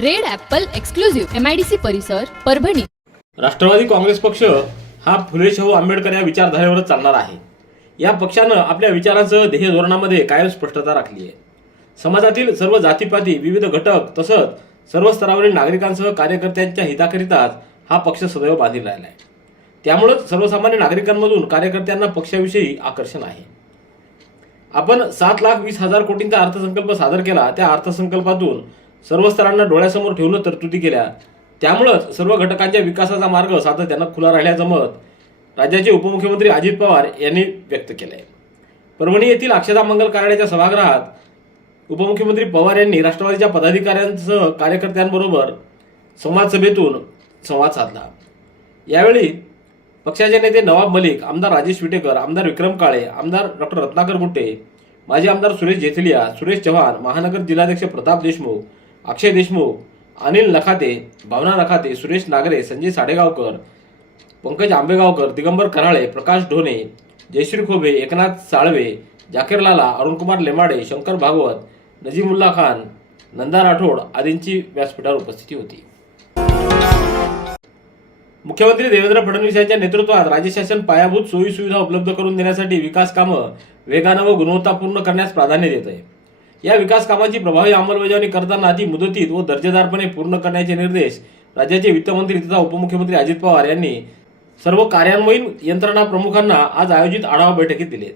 Red Apple exclusive MIDC परिसर परभणी. राष्ट्रवादी काँग्रेस पक्ष हा फुले शाहू आंबेडकर या विचारधारेवर चालणार आहे. या पक्षानं आपल्या विचारांसह ध्येय धोरणामध्ये कायम स्पष्टता राखली आहे. समाजातील सर्व जातीपाती विविध घटक तसंच सर्व स्तरावरील नागरिकांसह कार्यकर्त्यांच्या हिताकरिताच हा पक्ष सदैव बांधील राहिला आहे. त्यामुळंच सर्वसामान्य नागरिकांमधून कार्यकर्त्यांना पक्षाविषयी आकर्षण आहे. आपण सात लाख वीस हजार कोटींचा अर्थसंकल्प सादर केला त्या अर्थसंकल्पातून सर्व स्तरांना डोळ्यासमोर ठेवून तरतुदी केल्या. त्यामुळंच सर्व घटकांच्या विकासाचा मार्ग सातत्यानं खुला राहिल्याचं मत राज्याचे उपमुख्यमंत्री अजित पवार यांनी व्यक्त केलं आहे परभणी येथील अक्षता मंगल कार्यालयाच्या सभागृहात उपमुख्यमंत्री पवार यांनी राष्ट्रवादीच्या पदाधिकाऱ्यांसह कार्यकर्त्यांबरोबर संवाद सभेतून संवाद साधला. यावेळी पक्षाचे नेते नवाब मलिक आमदार राजेश विटेकर आमदार विक्रम काळे आमदार डॉक्टर रत्नाकर गुट्टे माजी आमदार सुरेश जेथलिया सुरेश चव्हाण महानगर जिल्हाध्यक्ष प्रताप देशमुख अक्षय देशमुख अनिल नखाते भावना नखाते सुरेश नागरे संजय साडेगावकर पंकज आंबेगावकर दिगंबर कराळे प्रकाश ढोणे जयश्री खोबे एकनाथ साळवे जाकीर लाला अरुणकुमार लेमाडे शंकर भागवत नजीमुल्ला खान नंदा राठोड आदींची व्यासपीठावर उपस्थिती होती. मुख्यमंत्री देवेंद्र फडणवीस यांच्या नेतृत्वात राज्य शासन पायाभूत सोयी सुविधा उपलब्ध करून देण्यासाठी विकास कामं वेगानं व गुणवत्तापूर्ण करण्यास प्राधान्य देत आहे या विकास कामाची प्रभावी अंमलबजावणी करताना ती मुदतीत व दर्जेदारपणे पूर्ण करण्याचे निर्देश राज्याचे वित्तमंत्री तथा उपमुख्यमंत्री अजित पवार यांनी सर्व कार्यान्वयीन यंत्रणा प्रमुखांना आज आयोजित आढावा बैठकीत दिलेत.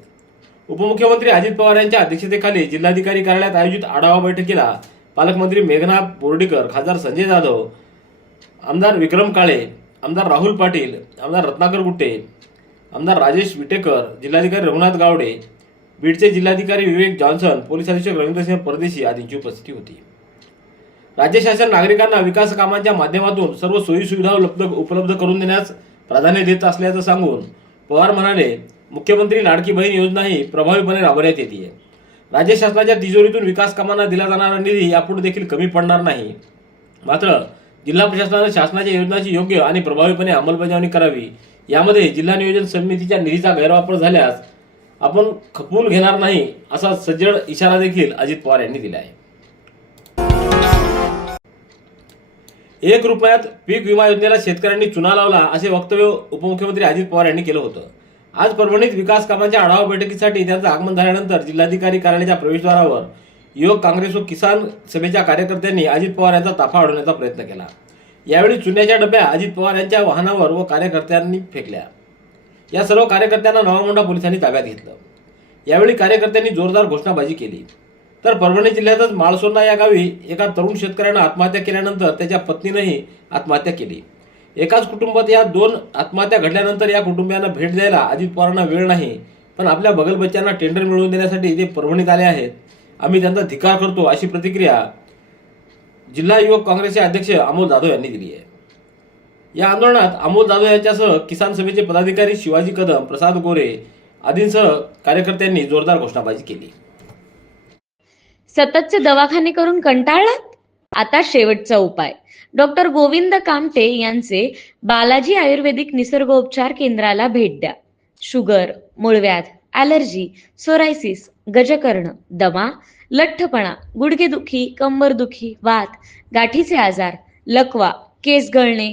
उपमुख्यमंत्री अजित पवार यांच्या अध्यक्षतेखाली जिल्हाधिकारी कार्यालयात आयोजित आढावा बैठकीला पालकमंत्री मेघना बोर्डीकर खासदार संजय जाधव आमदार विक्रम काळे आमदार राहुल पाटील आमदार रत्नाकर गुट्टे आमदार राजेश विटेकर जिल्हाधिकारी रघुनाथ गावडे बीडचे जिल्हाधिकारी विवेक जॉन्सन पोलीस अधीक्षक रवींद्रसिंह परदेशी आदींची उपस्थिती होती. राज्य शासन नागरिकांना विकास कामांच्या माध्यमातून सर्व सोयी सुविधा उपलब्ध उपलब्ध करून देण्यास प्राधान्य देत असल्याचं सांगून पवार म्हणाले मुख्यमंत्री लाडकी बहीण योजना ही प्रभावीपणे राबवण्यात येते राज्य शासनाच्या तिजोरीतून विकास कामांना दिला जाणारा निधी यापुढे देखील कमी पडणार नाही. मात्र जिल्हा प्रशासनानं शासनाच्या योजनाची योग्य आणि प्रभावीपणे अंमलबजावणी करावी. यामध्ये जिल्हा नियोजन समितीच्या निधीचा गैरवापर झाल्यास आपण खपवून घेणार नाही असा सज्जड इशारा देखील अजित पवार यांनी दिला आहे. एक रुपयात पीक विमा योजनेला शेतकऱ्यांनी चुना लावला असे वक्तव्य उपमुख्यमंत्री अजित पवार यांनी केलं होतं. आज परभणीत विकास कामांच्या आढावा बैठकीसाठी त्यांचं आगमन झाल्यानंतर जिल्हाधिकारी कार्यालयाच्या प्रवेशद्वारावर युवक काँग्रेस व किसान सभेच्या कार्यकर्त्यांनी अजित पवार यांचा ताफा अडवण्याचा प्रयत्न केला. यावेळी चुन्याच्या डब्या अजित पवार यांच्या वाहनावर व कार्यकर्त्यांनी फेकल्या. या सर्व कार्यकर्त्यांना नवामोंडा पोलिसांनी ताब्यात घेतलं. यावेळी कार्यकर्त्यांनी जोरदार घोषणाबाजी केली. तर परभणी जिल्ह्यातच माळसोंडा या गावी एका तरुण शेतकऱ्यानं आत्महत्या केल्यानंतर त्याच्या पत्नीनंही आत्महत्या केली. एकाच कुटुंबात या दोन आत्महत्या घडल्यानंतर या कुटुंबियांना भेट द्यायला अजित पवारांना वेळ नाही पण आपल्या बगल बच्च्यांना टेंडर मिळवून देण्यासाठी ते परभणीत आले आहेत. आम्ही त्यांचा धिकार करतो अशी प्रतिक्रिया जिल्हा युवक काँग्रेसचे अध्यक्ष अमोल जाधव यांनी दिली आहे. या आंदोलनात अमोल जाधव यांच्यासह किसान सभेचे पदाधिकारी शिवाजी कदम प्रसाद गोरे आदींसह कार्यकर्त्यांनी जोरदार घोषणाबाजी केली. सततचे दवाखाने करून कंटाळलात? आता शेवटचा उपाय. डॉक्टर गोविंद कामटे यांचे बालाजी आयुर्वेदिक निसर्गोपचार केंद्राला भेट द्या. शुगर मूळव्याध ॲलर्जी सोरायसिस गजकर्ण दमा लठ्ठपणा गुडघेदुखी कंबरदुखी वात गाठीचे आजार लकवा केस गळणे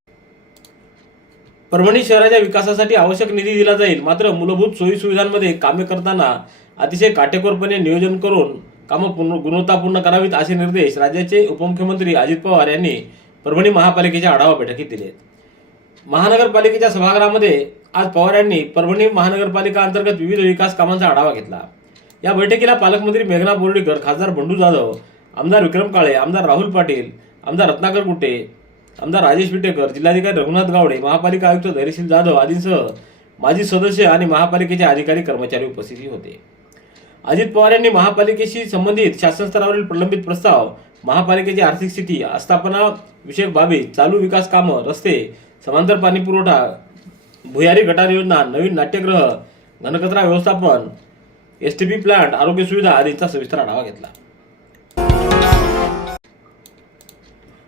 Parbhani शहराच्या विकासासाठी आवश्यक निधी दिला जाईल. मात्र मूलभूत सोयी सुविधांमध्ये कामे करताना अतिशय काटेकोरपणे नियोजन करून कामं पूर्ण गुणवत्तापूर्ण करावीत असे निर्देश राज्याचे उपमुख्यमंत्री अजित पवार यांनी परभणी महापालिकेच्या आढावा बैठकीत दिले आहेत. महानगरपालिकेच्या सभागृहामध्ये आज पवार यांनी परभणी महानगरपालिका अंतर्गत विविध विकास कामांचा आढावा घेतला. या बैठकीला पालकमंत्री मेघना बोर्डीकर खासदार बंडू जाधव आमदार विक्रम काळे आमदार राहुल पाटील आमदार रत्नाकर कुटे आमदार राजेश विटेकर जिल्हाधिकारी रघुनाथ गावडे महापालिका आयुक्त धैर्यशील जाधव आदींसह माजी सदस्य आणि महापालिकेचे अधिकारी कर्मचारी उपस्थित होते. अजित पवार यांनी महापालिकेशी संबंधित शासन स्तरावरील प्रलंबित प्रस्ताव महापालिकेची आर्थिक स्थिती आस्थापना विषयक बाबी चालू विकास कामं रस्ते समांतर पाणी पुरवठा भुयारी गटार योजना नवीन नाट्यगृह घनकचरा व्यवस्थापन एस टी पी प्लांट आरोग्य सुविधा आदींचा सविस्तर आढावा घेतला.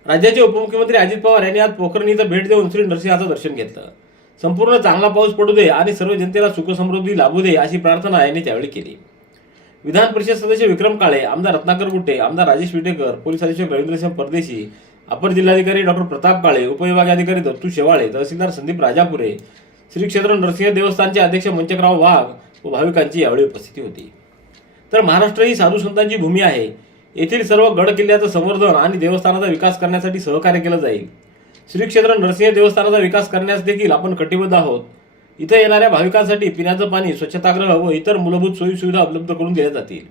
राज्याचे उपमुख्यमंत्री अजित पवार यांनी आज पोखरण इथं भेट देऊन श्री नरसिंहाचं दर्शन घेतलं. संपूर्ण चांगला पाऊस पडू दे आणि सर्व जनतेला सुखसमृद्धी लाभू दे अशी प्रार्थना यांनी त्यावेळी केली. विधान परिषद सदस्य विक्रम काळे आमदार रत्नाकर गुट्टे आमदार राजेश विटेकर पोलीस अधीक्षक रवींद्रसिंह परदेशी अपर जिल्हाधिकारी डॉक्टर प्रताप काळे उपविभागीय अधिकारी दत्तू शेवाळे तहसीलदार संदीप राजापुरे श्री क्षेत्र नरसिंह देवस्थानचे अध्यक्ष मंचकराव वाघ व भाविकांची यावेळी उपस्थिती होती. तर महाराष्ट्र ही साधू संतांची भूमी आहे. येथील सर्व गड किल्ल्याचं संवर्धन आणि देवस्थानाचा विकास करण्यासाठी सहकार्य केलं जाईल. श्री क्षेत्र नरसिंह देवस्थानाचा विकास करण्यास देखील आपण कटिबद्ध आहोत. इथं येणाऱ्या भाविकांसाठी पिण्याचं पाणी स्वच्छताग्रह व इतर मूलभूत सोयीसुविधा उपलब्ध करून दिल्या जातील.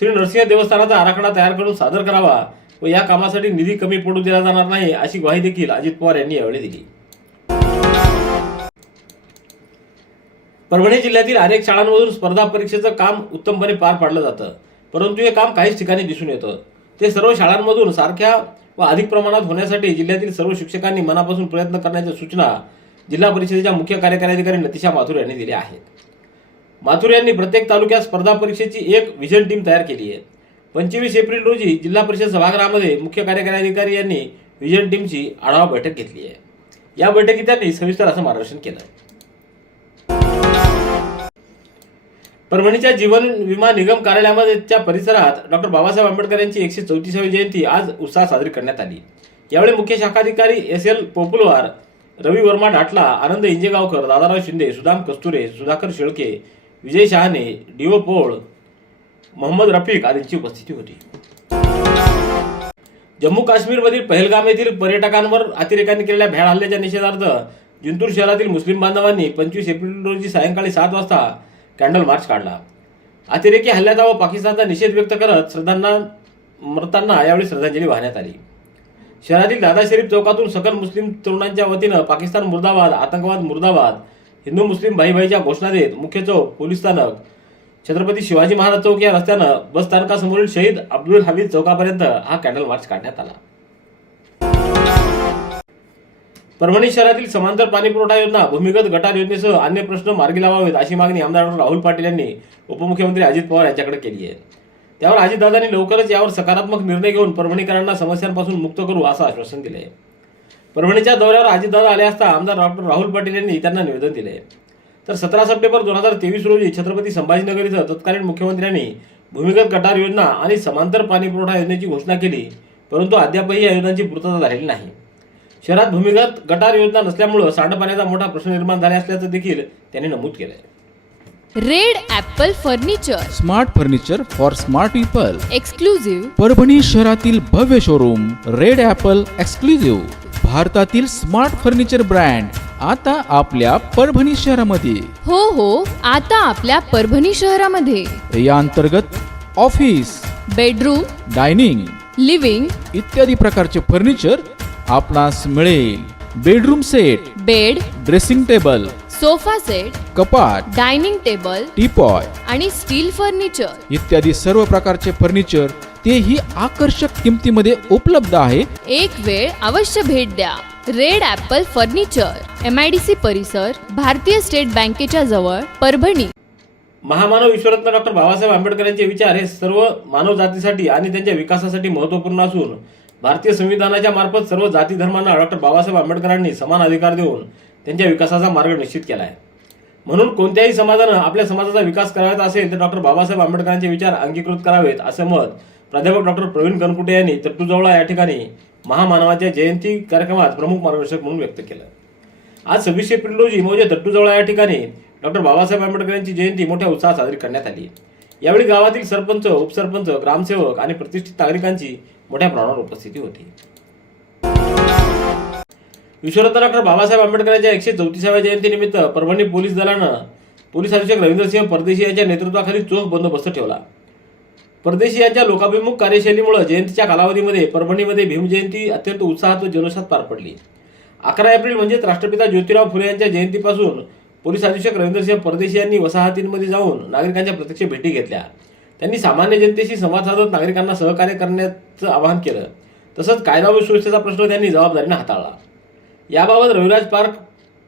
श्री नरसिंह देवस्थानाचा आराखडा तयार करून सादर करावा व या कामासाठी निधी कमी पडू दिला जाणार नाही अशी ग्वाही देखील अजित पवार यांनी यावेळी दिली. परभणी जिल्ह्यातील अनेक शाळांमधून स्पर्धा परीक्षेचं काम उत्तमपणे पार पाडलं जातं. परंतु हे काम काहीच ठिकाणी दिसून येतं. ते सर्व शाळांमधून सारख्या व अधिक प्रमाणात होण्यासाठी जिल्ह्यातील सर्व शिक्षकांनी मनापासून प्रयत्न करण्याच्या सूचना जिल्हा परिषदेच्या मुख्य कार्यकारी अधिकारी नतिशा माथुर यांनी दिल्या आहेत. माथुर यांनी प्रत्येक तालुक्यात स्पर्धा परीक्षेची एक व्हिजन टीम तयार केली आहे. पंचवीस एप्रिल रोजी जिल्हा परिषद सभागृहामध्ये मुख्य कार्यकारी अधिकारी यांनी व्हिजन टीमची आढावा बैठक घेतली आहे. या बैठकीत त्यांनी सविस्तर असं मार्गदर्शन केलं. परभणीच्या जीवन विमा निगम कार्यालयामध्येच्या परिसरात डॉक्टर बाबासाहेब आंबेडकर यांची एकशे चौतीसावी जयंती आज उत्साहात साजरी करण्यात आली. यावेळी मुख्य शाखाधिकारी S L Populwar Ravi Varma Datla Anand Ingegaonkar Dadarao Shinde Sudam Kasture Sudhakar Shelke Vijay Shahane DO Pol Mohammed Rafiq आदींची उपस्थिती होती. जम्मू काश्मीरमधील पहलगाम येथील पर्यटकांवर अतिरेकांनी केलेल्या भ्याड हल्ल्याच्या निषेधार्थ जिंतूर शहरातील मुस्लिम बांधवांनी पंचवीस एप्रिल रोजी सायंकाळी सात वाजता कॅन्डल मार्च काढला. अतिरेकी हल्ल्याचा व पाकिस्तानचा निषेध व्यक्त करत श्रद्धांना मृतांना यावेळी श्रद्धांजली वाहण्यात आली. शहरातील दादा शरीफ चौकातून सकल मुस्लिम तरुणांच्या वतीनं पाकिस्तान मुर्दाबाद आतंकवाद मुर्दाबाद हिंदू मुस्लिम भाई भाईच्या घोषणा देत मुख्य चौक पोलीस स्थानक छत्रपती शिवाजी महाराज चौक या रस्त्यानं बस स्थानकासमोरील शहीद अब्दुल हमीद चौकापर्यंत हा कॅन्डल मार्च काढण्यात आला. परभणी शहरातील समांतर पाणी पुरवठा योजना भूमिगत गटार योजनेसह अन्य प्रश्न मार्गी लावावेत अशी मागणी आमदार डॉक्टर राहुल पाटील यांनी उपमुख्यमंत्री अजित पवार यांच्याकडे केली आहे. त्यावर अजितदादांनी लवकरच यावर सकारात्मक निर्णय घेऊन परभणीकरांना समस्यांपासून मुक्त करू असं आश्वासन दिले आहे परभणीच्या दौऱ्यावर अजितदादा आले असता आमदार डॉक्टर राहुल पाटील यांनी त्यांना निवेदन दिले आहे तर सतरा सप्टेंबर दोन हजार तेवीस रोजी छत्रपती संभाजीनगर इथं तत्कालीन मुख्यमंत्र्यांनी भूमिगत गटार योजना आणि समांतर पाणी पुरवठा योजनेची घोषणा केली परंतु अद्यापही या योजनांची पूर्तता झालेली नाही. शहरात भूमिगत गटार योजना नसल्यामुळं सांडपाण्याचा मोठा प्रश्न निर्माण झाला असल्याचं देखील त्यांनी नमूद केलं आहे red apple furniture. Smart furniture for smart people. Exclusive Parbhani शहरातील भव्य शोरूम रेड ॲपल एक्सक्लुझिव्ह भारतातील स्मार्ट फर्निचर ब्रँड आता आपल्या परभणी शहरामध्ये. हो हो आता आपल्या परभणी शहरामध्ये. या अंतर्गत ऑफिस बेडरूम डायनिंग लिव्हिंग इत्यादी प्रकारचे फर्निचर आपणास मिळेल bedroom set bed dressing table sofa set कपाट डायनिंग टेबल टीपॉय आणि स्टील फर्निचर. इत्यादी सर्व प्रकारचे फर्निचर तेही आकर्षक किमतीमध्ये उपलब्ध आहे. एक वेळ अवश्य भेट द्या. Red Apple furniture M I D C परिसर भारतीय स्टेट बँकेच्या जवळ परभणी. महामानव विश्वरत्न डॉक्टर बाबासाहेब आंबेडकर यांचे विचार हे सर्व मानव जातीसाठी आणि त्यांच्या विकासासाठी महत्त्वपूर्ण असून भारतीय संविधानाच्या मार्फत सर्व जाती धर्मांना डॉक्टर बाबासाहेब आंबेडकरांनी समान अधिकार देऊन त्यांच्या विकासाचा मार्ग निश्चित केला आहे. म्हणून कोणत्याही समाजानं आपल्या समाजाचा विकास करायचा असेल तर डॉक्टर बाबासाहेब आंबेडकरांचे विचार अंगीकृत करावेत असे मत प्राध्यापक डॉक्टर प्रवीण कनकुटे यांनी तट्टूजवळा या ठिकाणी महामानवाच्या जयंती कार्यक्रमात प्रमुख मार्गदर्शक म्हणून व्यक्त केलं. आज सव्वीस एप्रिल रोजी म्हणजे तट्टूजवळा या ठिकाणी डॉक्टर बाबासाहेब आंबेडकर यांची जयंती मोठ्या उत्साहात साजरी करण्यात आली यावेळी गावातील सरपंच उपसरपंच ग्रामसेवक आणि प्रतिष्ठित नागरिकांची मोठ्या प्रमाणावर उपस्थिती होती. विश्वरत्न डॉक्टर बाबासाहेब आंबेडकरांच्या एकशे चौतीसाव्या जयंतीनिमित्त परभणी पोलीस दलानं पोलीस अधीक्षक रवींद्रसिंह परदेशी यांच्या नेतृत्वाखाली चोख बंदोबस्त ठेवला. परदेशी यांच्या लोकाभिमुख कार्यशैलीमुळे जयंतीच्या कालावधीमध्ये परभणीमध्ये भीमजयंती अत्यंत उत्साहात व जल्लोषात पार पडली. अकरा एप्रिल म्हणजेच राष्ट्रपिता ज्योतिराव फुले यांच्या जयंतीपासून पोलीस अधीक्षक रवींद्रसिंह परदेशी यांनी वसाहतींमध्ये जाऊन नागरिकांच्या प्रत्यक्ष भेटी घेतल्या. त्यांनी सामान्य जनतेशी संवाद साधत नागरिकांना सहकार्य करण्याचं आवाहन केलं. तसंच कायदा व सुव्यवस्थेचा प्रश्न त्यांनी जबाबदारीने हाताळला. याबाबत रविराज पार्क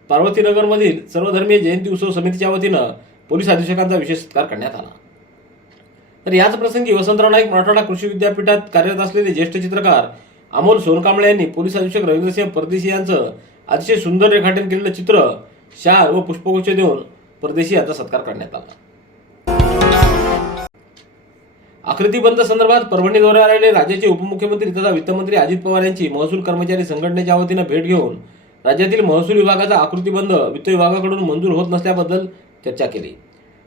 पार्वतीनगरमधील सर्वधर्मीय जयंती उत्सव समितीच्या वतीनं पोलीस अधीक्षकांचा विशेष सत्कार करण्यात आला. तर याच प्रसंगी वसंतराव नाईक मराठवाडा कृषी विद्यापीठात कार्यरत असलेले ज्येष्ठ चित्रकार अमोल सोनकांबळे यांनी पोलीस अधीक्षक रवींद्रसिंह परदेशी यांचं अतिशय सुंदर रेखाटन केलेलं चित्र शाल व पुष्पगुच्छ देऊन परदेशी यांचा सत्कार करण्यात आला. आकृती बंद संदर्भात परभणी दौऱ्यावर आलेले राज्याचे उपमुख्यमंत्री तथा वित्तमंत्री अजित पवार यांची महसूल कर्मचारी संघटनेच्या वतीनं भेट घेऊन राज्यातील महसूल विभागाचा आकृती बंद वित्त विभागाकडून मंजूर होत नसल्याबद्दल चर्चा केली.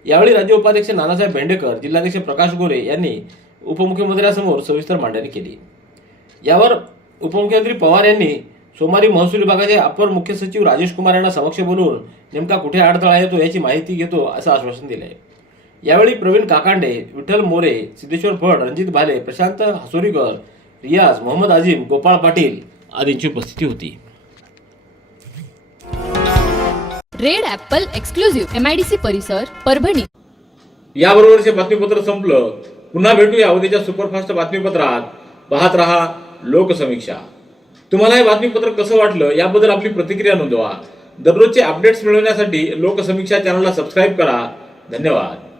यावेळी राज्य उपाध्यक्ष नानासाहेब भेंडेकर जिल्हाध्यक्ष प्रकाश गोरे यांनी उपमुख्यमंत्र्यांसमोर सविस्तर मांडणी केली. यावर उपमुख्यमंत्री पवार यांनी सोमवारी महसूल विभागाचे अपर मुख्य सचिव राजेश कुमार यांना समक्ष बोलवून नेमका कुठे अडथळा येतो याची माहिती घेतो असं आश्वासन दिलंय. यावेळी प्रवीण काकांडे विठ्ठल मोरे सिद्धेश्वर फड रणजित भाले प्रशांत हसोरीकर रियाज मोहम्मद अजीम गोपाळ पाटील आदींची उपस्थिती होती. Red Apple exclusive M I D C परिसर परभणी. याबरोबरचे बातमीपत्र संपलं. पुन्हा भेटूया उद्याच्या सुपरफास्ट बातमीपत्रात. पाहत रहा लोकसमीक्षा. तुम्हाला हे बातमीपत्र कसं वाटलं याबद्दल आपली प्रतिक्रिया नोंदवा. दररोजचे अपडेट्स मिळवण्यासाठी लोकसमीक्षा चॅनलला सबस्क्राईब करा. धन्यवाद.